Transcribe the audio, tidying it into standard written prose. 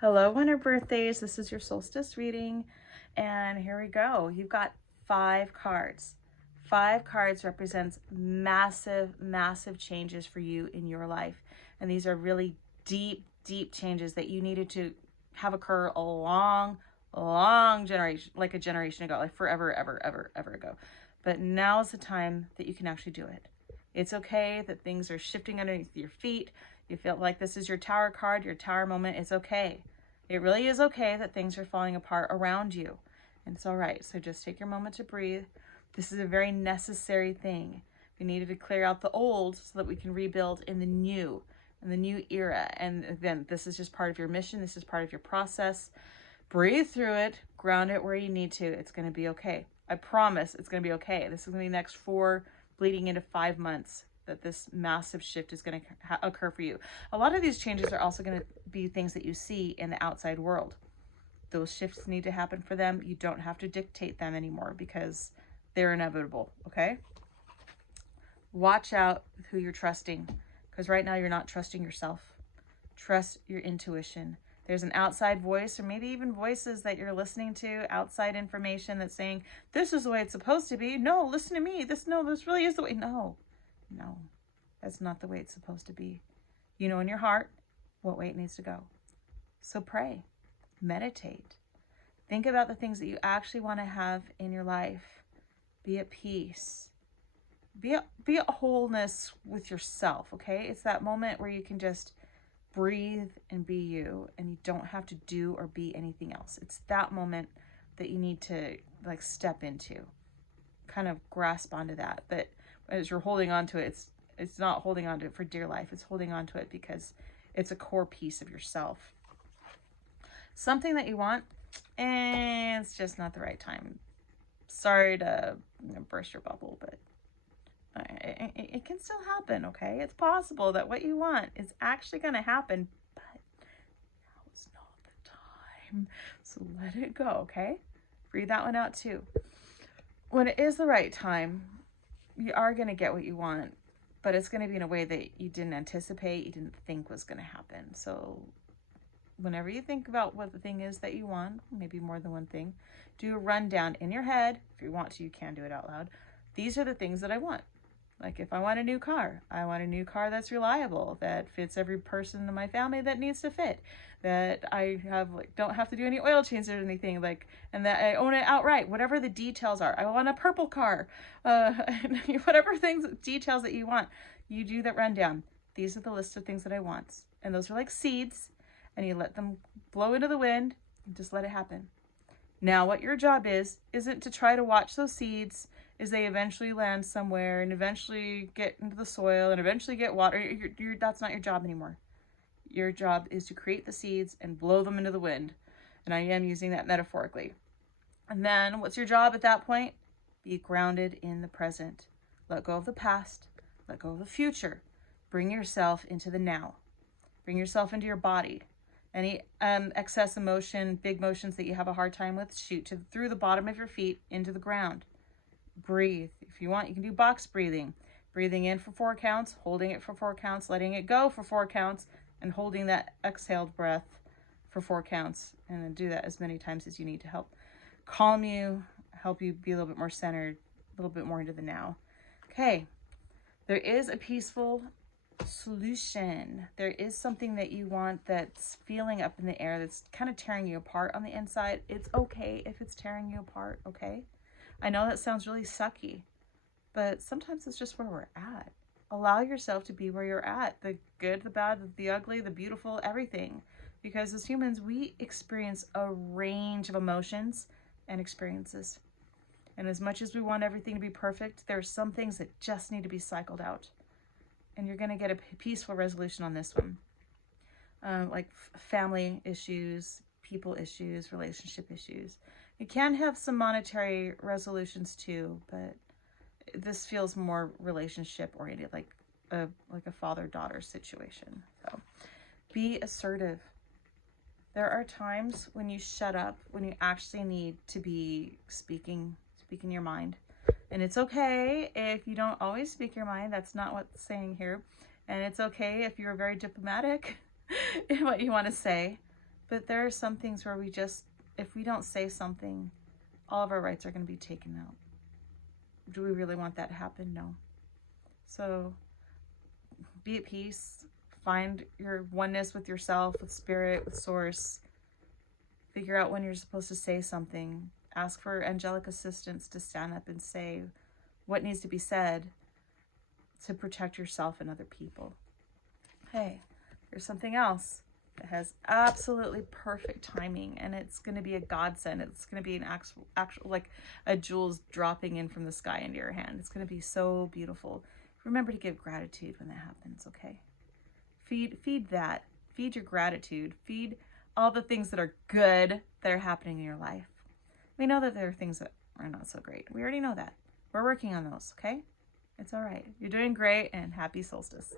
Hello, winter birthdays. This is your solstice reading. And here we go. You've got 5 cards. 5 cards represents massive, massive changes for you in your life. And these are really deep, deep changes that you needed to have occur a long, long generation, like a generation ago, like forever, ever, ever, ever ago. But now is the time that you can actually do it. It's okay that things are shifting underneath your feet. You feel like this is your tower card, your tower moment. It's okay. It really is okay that things are falling apart around you. And it's all right. So just take your moment to breathe. This is a very necessary thing. We needed to clear out the old so that we can rebuild in the new era. And again, this is just part of your mission. This is part of your process. Breathe through it, ground it where you need to. It's going to be okay. I promise it's going to be okay. This is going to be the next 4 bleeding into 5 months that this massive shift is going to occur for you. A lot of these changes are also going to be things that you see in the outside world. Those shifts need to happen for them. You don't have to dictate them anymore because they're inevitable, okay? Watch out who you're trusting, because right now you're not trusting yourself. Trust your intuition. There's an outside voice, or maybe even voices that you're listening to, outside information that's saying, this is the way it's supposed to be. No, listen to me. This really is the way. No, that's not the way it's supposed to be. You know in your heart what way it needs to go. So pray, meditate. Think about the things that you actually want to have in your life. Be at peace. Be at wholeness with yourself, okay? It's that moment where you can just breathe and be you, and you don't have to do or be anything else. It's that moment that you need to like step into, kind of grasp onto that. But as you're holding on to it, it's not holding on to it for dear life. It's holding on to it because it's a core piece of yourself. Something that you want, and it's just not the right time. Sorry to burst your bubble, but it can still happen, okay? It's possible that what you want is actually going to happen, but now is not the time. So let it go, okay? Breathe that one out too. When it is the right time, you are going to get what you want, but it's going to be in a way that you didn't anticipate, you didn't think was going to happen. So whenever you think about what the thing is that you want, maybe more than one thing, do a rundown in your head. If you want to, you can do it out loud. These are the things that I want. Like if I want a new car, I want a new car that's reliable, that fits every person in my family that needs to fit, that I have don't have to do any oil changes or anything, and that I own it outright. Whatever the details are, I want a purple car, whatever details that you want, you do that rundown. These are the list of things that I want, and those are like seeds, and you let them blow into the wind and just let it happen. Now, what your job isn't to try to watch those seeds as they eventually land somewhere and eventually get into the soil and eventually get water. That's not your job anymore. Your job is to create the seeds and blow them into the wind. And I am using that metaphorically. And then what's your job at that point? Be grounded in the present. Let go of the past. Let go of the future. Bring yourself into the now. Bring yourself into your body. Any excess emotion, big motions that you have a hard time with, shoot through the bottom of your feet into the ground. Breathe. If you want, you can do box breathing. Breathing in for 4 counts, holding it for 4 counts, letting it go for 4 counts, and holding that exhaled breath for 4 counts. And then do that as many times as you need to help calm you, help you be a little bit more centered, a little bit more into the now. Okay. There is a peaceful solution. There is something that you want that's feeling up in the air that's kind of tearing you apart on the inside. It's okay if it's tearing you apart, okay? I know that sounds really sucky, but sometimes it's just where we're at. Allow yourself to be where you're at. The good, the bad, the ugly, the beautiful, everything. Because as humans, we experience a range of emotions and experiences. And as much as we want everything to be perfect, there are some things that just need to be cycled out. And you're going to get a peaceful resolution on this one. Like family issues, people issues, relationship issues. You can have some monetary resolutions too, but this feels more relationship oriented, like a father-daughter situation. So be assertive. There are times when you shut up, when you actually need to be speaking your mind. And it's okay if you don't always speak your mind. That's not what's saying here. And it's okay if you're very diplomatic in what you want to say. But there are some things where we just, if we don't say something, all of our rights are going to be taken out. Do we really want that to happen? No. So be at peace. Find your oneness with yourself, with spirit, with source. Figure out when you're supposed to say something. Ask for angelic assistance to stand up and say what needs to be said to protect yourself and other people. Hey, there's something else that has absolutely perfect timing, and it's going to be a godsend. It's going to be an actual like a jewels dropping in from the sky into your hand. It's going to be so beautiful. Remember to give gratitude when that happens, okay? Feed that. Feed your gratitude. Feed all the things that are good that are happening in your life. We know that there are things that are not so great. We already know that. We're working on those, okay? It's all right. You're doing great, and happy solstice.